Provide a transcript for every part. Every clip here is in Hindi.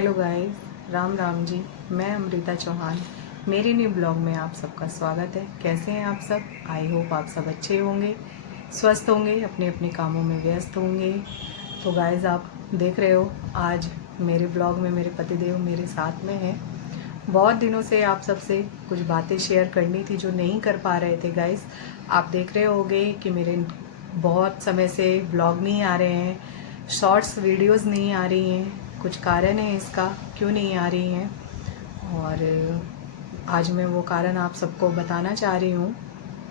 Hello guys, Ram Ram ji. मैं अमृता चौहान, मेरे न्यू ब्लॉग में आप सबका स्वागत है। कैसे हैं आप सब? आई होप आप सब अच्छे होंगे, स्वस्थ होंगे, अपने अपने कामों में व्यस्त होंगे। तो गाइस, आप देख रहे हो आज मेरे ब्लॉग में मेरे पतिदेव मेरे साथ में हैं। बहुत दिनों से आप सबसे कुछ बातें शेयर करनी थी जो नहीं कर पा रहे थे गाइस। आप देख रहे होंगे कि मेरे बहुत समय से ब्लॉग नहीं आ रहे हैं, शॉर्ट्स वीडियोस नहीं आ रही हैं। कुछ कारण है इसका क्यों नहीं आ रही हैं, और आज मैं वो कारण आप सबको बताना चाह रही हूँ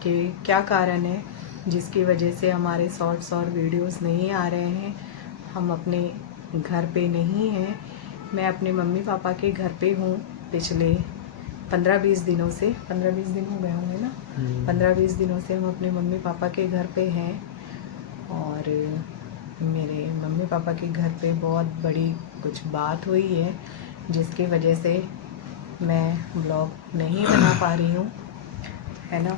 कि क्या कारण है जिसकी वजह से हमारे शॉर्ट्स और वीडियोस नहीं आ रहे हैं। हम अपने घर पे नहीं हैं। मैं अपने मम्मी पापा के घर पे हूँ। पिछले 15-20 दिनों से 15-20 दिन हो गए होंगे ना। 15-20 दिनों से हम अपने मम्मी पापा के घर पे हैं, और मेरे मम्मी पापा के घर पे बहुत बड़ी कुछ बात हुई है जिसकी वजह से मैं ब्लॉग नहीं बना पा रही हूँ, है ना।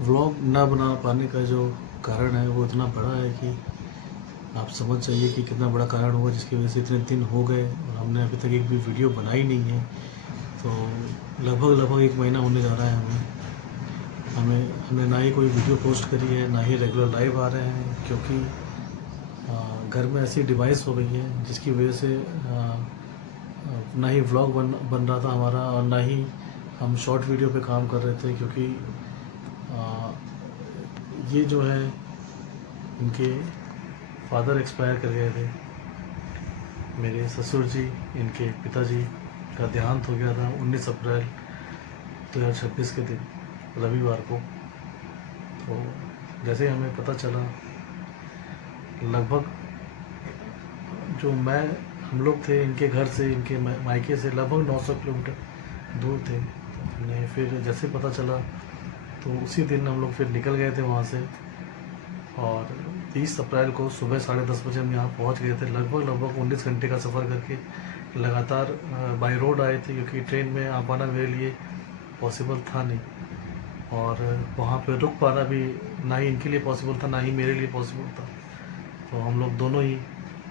व्लॉग ना बना पाने का जो कारण है वो इतना बड़ा है कि आप समझ जाइए कि कितना बड़ा कारण होगा, जिसकी वजह से इतने दिन हो गए और हमने अभी तक एक भी वीडियो बनाई नहीं है। तो लगभग 1 महीना होने जा रहा है हमने ना ही कोई वीडियो पोस्ट करी है, ना ही रेगुलर लाइव आ रहे हैं, क्योंकि घर में ऐसी डिवाइस हो गई है जिसकी वजह से ना ही व्लॉग बन रहा था हमारा, और ना ही हम शॉर्ट वीडियो पे काम कर रहे थे, क्योंकि ये जो है इनके फादर एक्सपायर कर गए थे। मेरे ससुर जी, इनके पिताजी का देहांत हो गया था 19 अप्रैल 2026 के दिन, रविवार को। तो जैसे हमें पता चला, लगभग जो हम लोग थे इनके घर से, इनके मायके से लगभग 900 किलोमीटर दूर थे। तो हमने फिर जैसे पता चला तो उसी दिन हम लोग फिर निकल गए थे वहाँ से, और 30 अप्रैल को सुबह 10:30 बजे हम यहाँ पहुँच गए थे। लगभग 19 घंटे का सफ़र करके लगातार बाई रोड आए थे, क्योंकि ट्रेन में आ पाना मेरे लिए पॉसिबल था नहीं, और वहाँ पे रुक पाना भी ना ही इनके लिए पॉसिबल था, ना ही मेरे लिए पॉसिबल था। तो हम लोग दोनों ही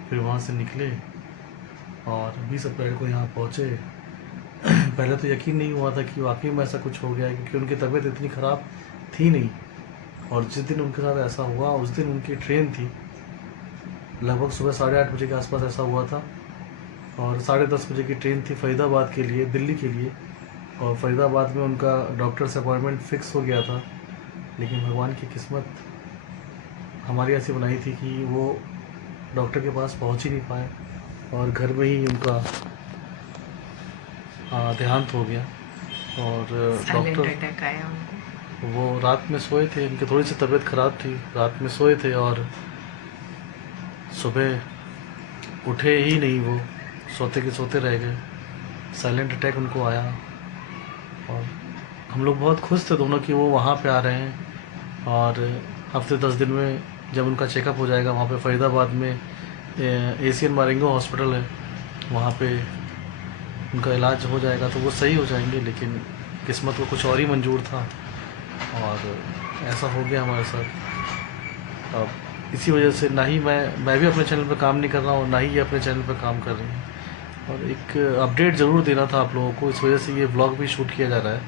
फिर वहाँ से निकले और 20 अप्रैल को यहाँ पहुँचे। पहले तो यकीन नहीं हुआ था कि वाकई में ऐसा कुछ हो गया है, क्योंकि उनकी तबीयत इतनी ख़राब थी नहीं। और जिस दिन उनके साथ ऐसा हुआ उस दिन उनकी ट्रेन थी, लगभग सुबह 8:30 बजे के आसपास ऐसा हुआ था, और 10:30 बजे की ट्रेन थी फरीदाबाद के लिए, दिल्ली के लिए। और फरीदाबाद में उनका डॉक्टर से अपॉइंटमेंट फ़िक्स हो गया था, लेकिन भगवान की किस्मत हमारी ऐसी बनाई थी कि वो डॉक्टर के पास पहुंच ही नहीं पाए, और घर में ही उनका देहांत हो गया। और साइलेंट डॉक्टर, अटैक आया उनको। वो रात में सोए थे, इनकी थोड़ी सी तबीयत ख़राब थी, रात में सोए थे और सुबह उठे ही नहीं, वो सोते के सोते रह गए। साइलेंट अटैक उनको आया, और हम लोग बहुत खुश थे दोनों कि वो वहाँ पे आ रहे हैं, और हफ्ते 10 दिन में जब उनका चेकअप हो जाएगा वहाँ पे फरीदाबाद में एशियन मारिंगो हॉस्पिटल है, वहाँ पे उनका इलाज हो जाएगा तो वो सही हो जाएंगे। लेकिन किस्मत को कुछ और ही मंजूर था, और ऐसा हो गया हमारे साथ। अब इसी वजह से ना ही मैं भी अपने चैनल पर काम नहीं कर रहा हूँ, ना ही ये अपने चैनल पर काम कर रही हैं। और एक अपडेट ज़रूर देना था आप लोगों को, इस वजह से ये व्लॉग भी शूट किया जा रहा है।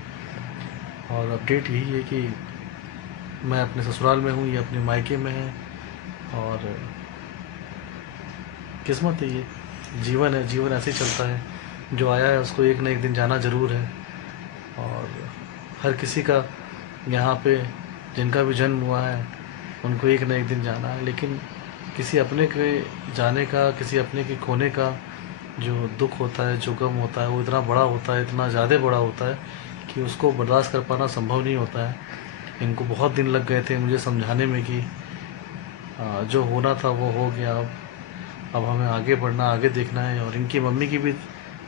और अपडेट यही है कि मैं अपने ससुराल में हूँ, ये अपने मायके में है, और किस्मत है, ये जीवन है, जीवन ऐसे ही चलता है। जो आया है उसको एक न एक दिन जाना ज़रूर है, और हर किसी का यहाँ पे जिनका भी जन्म हुआ है उनको एक न एक दिन जाना है। लेकिन किसी अपने के जाने का, किसी अपने के खोने का जो दुख होता है, जो गम होता है, वो इतना बड़ा होता है, इतना ज़्यादा बड़ा होता है कि उसको बर्दाश्त कर पाना संभव नहीं होता है। इनको बहुत दिन लग गए थे मुझे समझाने में कि जो होना था वो हो गया, अब हमें आगे बढ़ना, आगे देखना है। और इनकी मम्मी की भी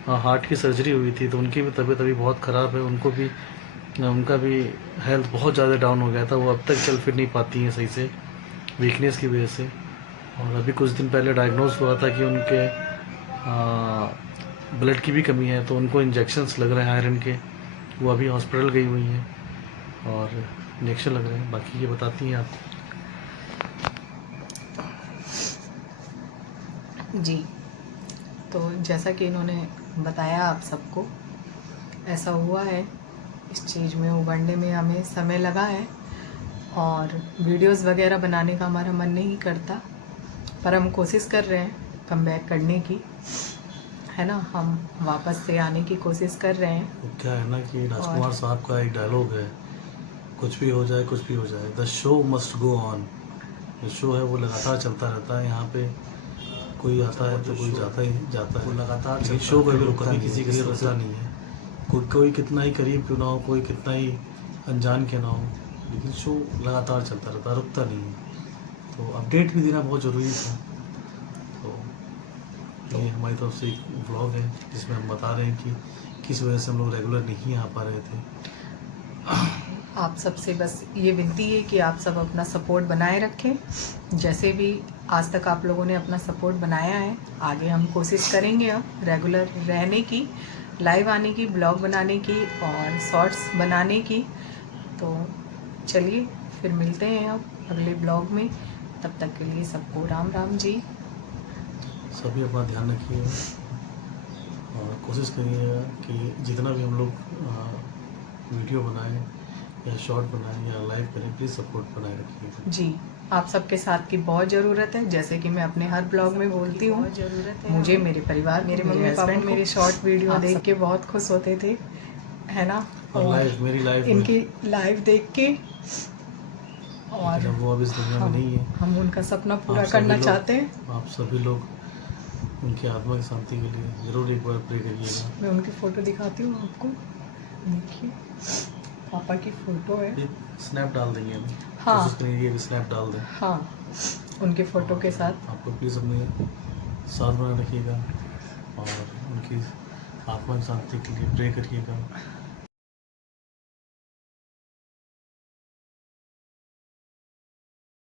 हार्ट की सर्जरी हुई थी, तो उनकी भी तबीयत अभी बहुत ख़राब है, उनका भी हेल्थ बहुत ज़्यादा डाउन हो गया था, वो अब तक चल फिर नहीं पाती हैं सही से, वीकनेस की वजह से। और अभी कुछ दिन पहले डायग्नोज हुआ था कि उनके ब्लड की भी कमी है, तो उनको इंजेक्शन्स लग रहे हैं आयरन के, वो अभी हॉस्पिटल गई हुई हैं और इंजेक्शन लग रहे हैं। बाकी ये बताती हैं आप। जी, तो जैसा कि इन्होंने बताया आप सबको, ऐसा हुआ है। इस चीज़ में उबरने में हमें समय लगा है और वीडियोस वगैरह बनाने का हमारा मन नहीं करता, पर हम कोशिश कर रहे हैं कम बैक करने की, है ना। हम वापस से आने की कोशिश कर रहे हैं। तो क्या है ना कि राजकुमार साहब का एक डायलॉग है, कुछ भी हो जाए, कुछ भी हो जाए, the show must go on. जो शो है वो लगातार चलता रहता है। यहाँ पे कोई आता है तो कोई जाता है, लगातार लेकिन शो कभी किसी के लिए रुकता नहीं है। कोई कितना ही करीब क्यों ना हो, कोई कितना ही अनजान क्यों ना हो, लेकिन शो लगातार चलता रहता है, रुकता नहीं है। तो अपडेट भी देना बहुत ज़रूरी था। तो ये हमारी तरफ से एक व्लॉग है जिसमें हम बता रहे हैं कि किस वजह से हम लोग रेगुलर नहीं आ पा रहे थे। आप सबसे बस ये विनती है कि आप सब अपना सपोर्ट बनाए रखें। जैसे भी आज तक आप लोगों ने अपना सपोर्ट बनाया है, आगे हम कोशिश करेंगे अब रेगुलर रहने की, लाइव आने की, ब्लॉग बनाने की और शॉर्ट्स बनाने की। तो चलिए फिर मिलते हैं अब अगले ब्लॉग में। तब तक के लिए सबको राम राम जी। सभी अपना ध्यान रखिए और कोशिश करिएगा कि जितना भी हम लोग वीडियो बनाएं या शॉर्ट बनाएं या लाइव करें, प्लीज़ सपोर्ट बनाए रखिएगा जी। आप सबके साथ की बहुत ज़रूरत है, जैसे कि मैं अपने हर ब्लॉग में बोलती हूँ। मुझे, मेरे परिवार, मेरे मम्मी पापा मेरे शॉर्ट वीडियो देख के बहुत खुश होते थे, है ना। और लाइव, मेरी लाइव इनकी लाइव देख के, और जब वो अब इस दुनिया में नहीं है, हम उनका सपना पूरा आप सभी करना लोग- चाहते हैं। आप सभी लोग उनकी आत्मा की शांति के लिए ज़रूर एक बार प्रे करिएगा। मैं उनकी फ़ोटो दिखाती हूँ आपको, देखिए पापा की फ़ोटो है। एक स्नैप डाल देंगे हम, हाँ। कोशिश करेंगे कि स्नैप डाल दें। हाँ, उनके फ़ोटो के साथ। आपको प्लीज़ अपने साथ बनाए रखिएगा और उनकी आत्मा की शांति के लिए प्रे करिएगा।